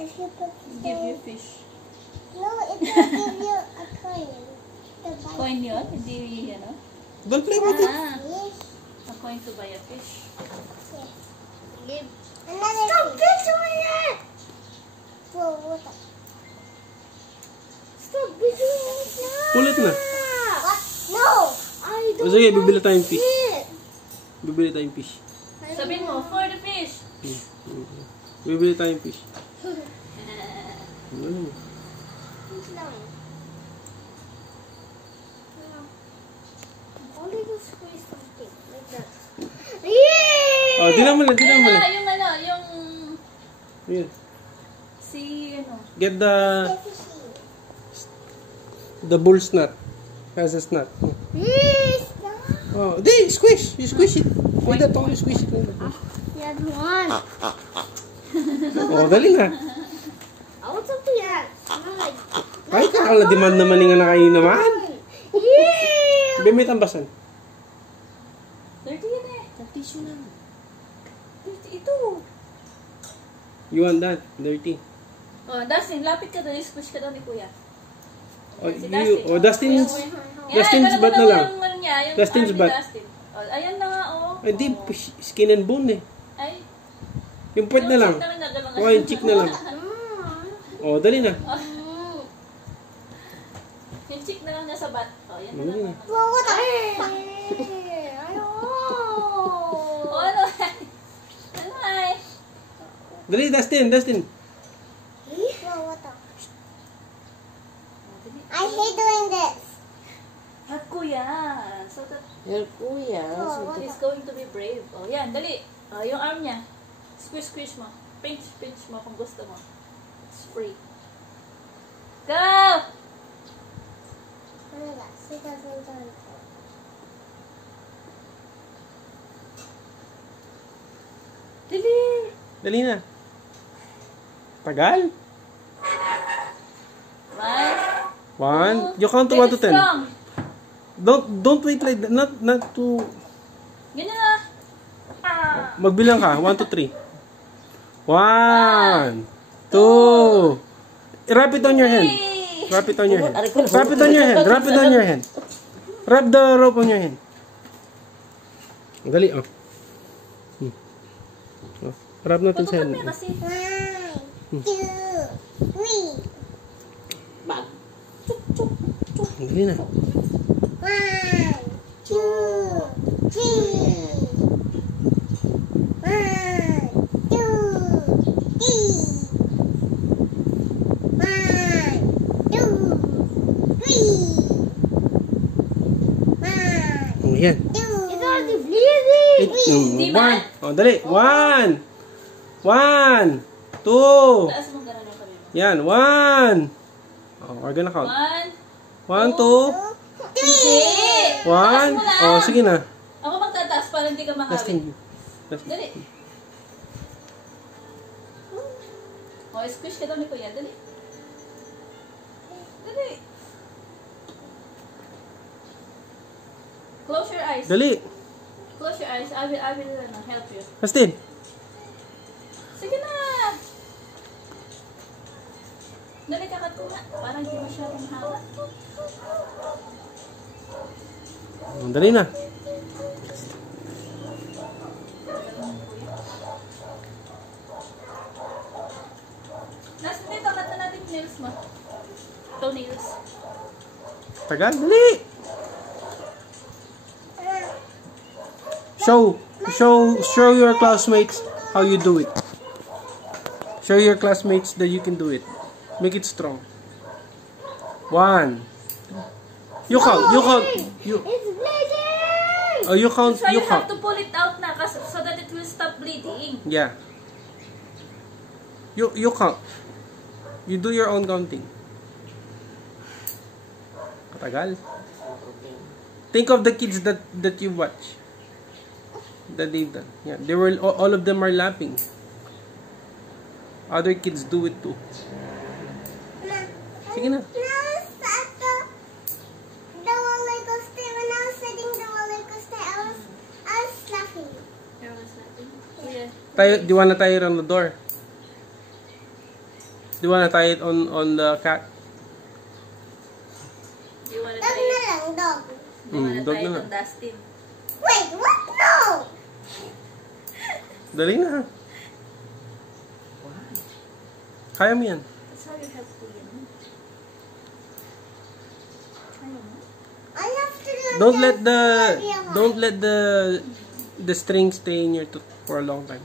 If you put Give you fish. No, it will give you a coin. Coin yun? Hindi, ano? Don't play with it. A coin to buy a fish. Give another Stop videoing it! Whoa, what the? Stop videoing it now! Ulit na. What? No! I don't Sige, bibili tayong like fish. it. Bibili tayong fish. Sabihin mo, for the fish. Bibili tayong fish. Ano? Wait lang. Only to squeeze something like that. Yeah! Oh, tinan mo lang, tinan mo lang. Yung ano, yung... Ayan. Si, ano? Get the bull's nut. Has a snot. Yes! Oh, di, squish. You squish it. Like that, only squish it. Like that. The other one. Oh, dali na. I want something else. Not like... Ay, kakala demand naman nga na kayo naman. Yeah! Bimit ang basan. 30 yan eh. Tissue lang. 50 ito. You want that? Dirty. Oh, Dustin, lapit ka doon. Squish ka doon ni Kuya. Oh, Si you, oh, Dustin's Dustin's butt na lang. Yung, ano niya, yung Dustin's arm ni butt. Dustin. Oh, ayan na nga, oh. Ay, di, Oh. skin and bone eh. Ay, Yung puwet na lang. Oh, yung cheek na lang. Oh, dali na. Yung cheek na lang niya sa bat. Oh, yan na Dali lang. na. Well, what the fuck? I know. Oh, ano? Ano ay? Dali, Dustin. Well, what the? I hate doing this. At Kuya. So that Your kuya. Oh, what he's the? going to be brave. Oh, yan, dali. Oh, yung arm niya. Squish mo. Pinch mo kung gusto mo. Spray. Go! Ano ba? 2024. Dali! Dali na. Tagal. One. 1. You count to 1 to 10. Strong. Don't wait like that. Not to... Ganyan na. Magbilang ka. 1 to 3. 1, 2. Wrap it on your hand. Wrap it on your hand. Wrap it on your hand. Wrap it on your hand. Wrap the rope on your hand. Dali, oh. Oh. Wrap natin sa hand. Tutukan mo kasi. 1, 2, 3. Bag. Dali na. 1, 2, 3. 1, 2, 3. 1, 2, 3. 1, Oh, yan. 2. It's already bleeding. Di ba? Oh, dali. 1, 1, 2. Taas mo ganun yung kamay mo. Yan. 1. Oh, we're gonna count. 1, 2, 3. 1. Oh, sige na. Ako magtataas para hindi ka Dustin. makawin. Dali. Oh, squish ka daw ni Kuya. Dali. Dali. Close your eyes. Dali. Close your eyes. I will help you. Dustin. Sige na. Dali ka Kuya. Parang hindi masyadong haba. Dali na. Nasa dito, cut na natin yung nails mo. Toenails. Tagal. Dali. Show your classmates how you do it. Show your classmates that you can do it. Make it strong. 1. You count. You. It's bleeding. Oh, you count. That's why You you have count. to pull it out na so that it will stop bleeding. Yeah. You count. You do your own counting. Katagal. Think of the kids that you watch. That they've done. Yeah, they were all of them are lapping. Other kids do it too. Sige na. When I was at the roller coaster, when I was sitting the roller coaster, I was laughing. There was Do you wanna tie it on the door? Do you wanna tie it on the cat? Do you wanna Dog tie na it? lang, dog. Do you wanna Dog tie na it lang. on Dustin? Wait, what? No! Dali na. Kaya mo yan. That's how you have to, you know. Try mo. I have to learn Don't that let the area don't let the string stay in your tooth for a long time.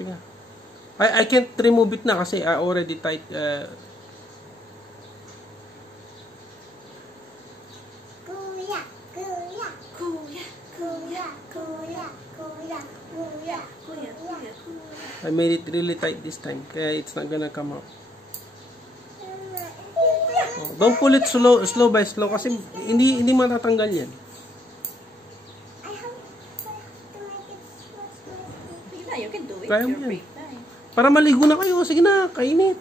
Sige. I can't remove it na kasi I already tied Kuya, kuya, Kuya, kuya, kuya, kuya, kuya, kuya, kuya, kuya. I made it really tight this time kaya it's not gonna come out. Oh, don't pull it slow by slow kasi hindi matatanggal yan. I have to make it smooth. Sige na, you can do it. Kaya mo Your yan. break time. Para maligo na kayo. Sige na, kainit.